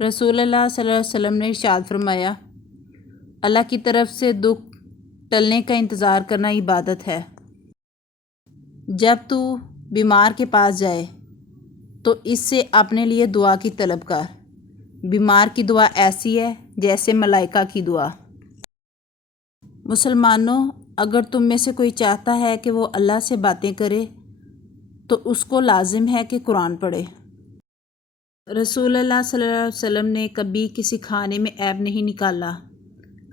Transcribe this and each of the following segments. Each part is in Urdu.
رسول اللہ صلی اللہ علیہ وسلم نے ارشاد فرمایا، اللہ کی طرف سے دکھ ٹلنے کا انتظار کرنا عبادت ہے۔ جب تو بیمار کے پاس جائے تو اس سے اپنے لیے دعا کی طلب کر۔ بیمار کی دعا ایسی ہے جیسے ملائکہ کی دعا۔ مسلمانوں، اگر تم میں سے کوئی چاہتا ہے کہ وہ اللہ سے باتیں کرے تو اس کو لازم ہے کہ قرآن پڑھے۔ رسول اللہ صلی اللہ علیہ وسلم نے کبھی کسی کھانے میں عیب نہیں نکالا۔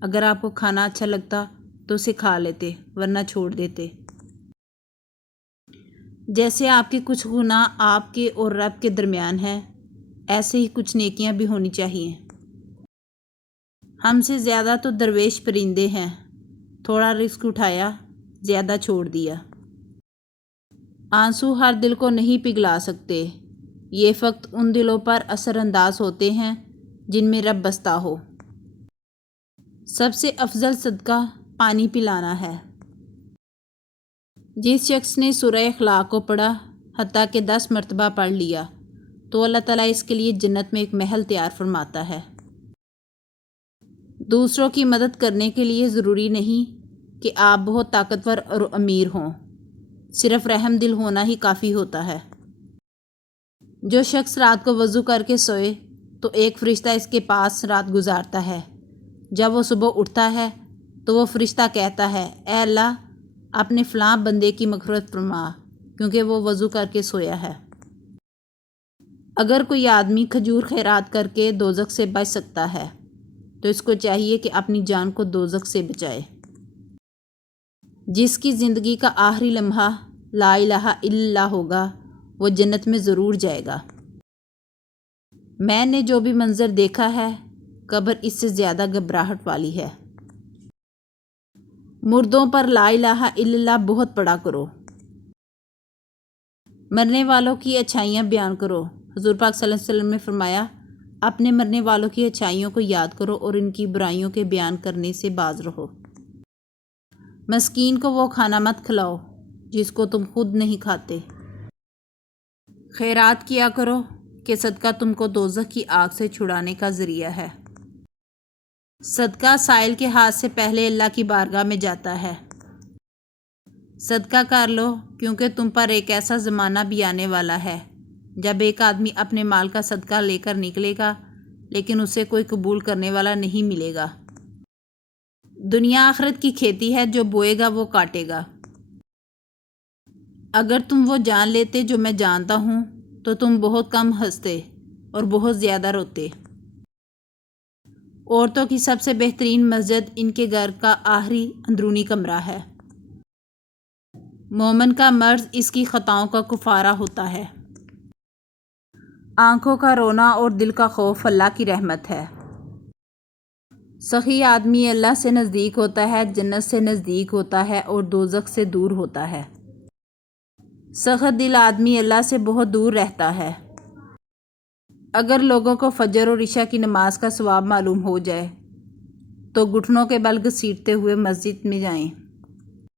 اگر آپ کو کھانا اچھا لگتا تو اسے کھا لیتے، ورنہ چھوڑ دیتے۔ جیسے آپ کے کچھ گناہ آپ کے اور رب کے درمیان ہیں، ایسے ہی کچھ نیکیاں بھی ہونی چاہیے۔ ہم سے زیادہ تو درویش پرندے ہیں، تھوڑا رزق اٹھایا، زیادہ چھوڑ دیا۔ آنسو ہر دل کو نہیں پگھلا سکتے، یہ فقط ان دلوں پر اثر انداز ہوتے ہیں جن میں رب بستا ہو۔ سب سے افضل صدقہ پانی پلانا ہے۔ جس شخص نے سورہ اخلاق کو پڑھا، حتیٰ کہ 10 مرتبہ پڑھ لیا، تو اللہ تعالیٰ اس کے لیے جنت میں ایک محل تیار فرماتا ہے۔ دوسروں کی مدد کرنے کے لیے ضروری نہیں کہ آپ بہت طاقتور اور امیر ہوں، صرف رحم دل ہونا ہی کافی ہوتا ہے۔ جو شخص رات کو وضو کر کے سوئے تو ایک فرشتہ اس کے پاس رات گزارتا ہے۔ جب وہ صبح اٹھتا ہے تو وہ فرشتہ کہتا ہے، اے اللہ، اپنے فلاں بندے کی مغفرت فرما، کیونکہ وہ وضو کر کے سویا ہے۔ اگر کوئی آدمی کھجور خیرات کر کے دوزخ سے بچ سکتا ہے تو اس کو چاہیے کہ اپنی جان کو دوزخ سے بچائے۔ جس کی زندگی کا آخری لمحہ لا الہ الا اللہ ہوگا، وہ جنت میں ضرور جائے گا۔ میں نے جو بھی منظر دیکھا ہے، قبر اس سے زیادہ گھبراہٹ والی ہے۔ مردوں پر لا الہ الا اللہ بہت پڑھا کرو۔ مرنے والوں کی اچھائیاں بیان کرو۔ حضور پاک صلی اللہ علیہ وسلم نے فرمایا، اپنے مرنے والوں کی اچھائیوں کو یاد کرو اور ان کی برائیوں کے بیان کرنے سے باز رہو۔ مسکین کو وہ کھانا مت کھلاؤ جس کو تم خود نہیں کھاتے۔ خیرات کیا کرو کہ صدقہ تم کو دوزخ کی آگ سے چھڑانے کا ذریعہ ہے۔ صدقہ سائل کے ہاتھ سے پہلے اللہ کی بارگاہ میں جاتا ہے۔ صدقہ کر لو، کیونکہ تم پر ایک ایسا زمانہ بھی آنے والا ہے جب ایک آدمی اپنے مال کا صدقہ لے کر نکلے گا، لیکن اسے کوئی قبول کرنے والا نہیں ملے گا۔ دنیا آخرت کی کھیتی ہے، جو بوئے گا وہ کاٹے گا۔ اگر تم وہ جان لیتے جو میں جانتا ہوں تو تم بہت کم ہنستے اور بہت زیادہ روتے۔ عورتوں کی سب سے بہترین مسجد ان کے گھر کا آخری اندرونی کمرہ ہے۔ مومن کا مرض اس کی خطاؤں کا کفارہ ہوتا ہے۔ آنکھوں کا رونا اور دل کا خوف اللہ کی رحمت ہے۔ سخی آدمی اللہ سے نزدیک ہوتا ہے، جنت سے نزدیک ہوتا ہے اور دوزخ سے دور ہوتا ہے۔ سخت دل آدمی اللہ سے بہت دور رہتا ہے۔ اگر لوگوں کو فجر اور عشاء کی نماز کا ثواب معلوم ہو جائے تو گھٹنوں کے بل گھسیٹتے ہوئے مسجد میں جائیں۔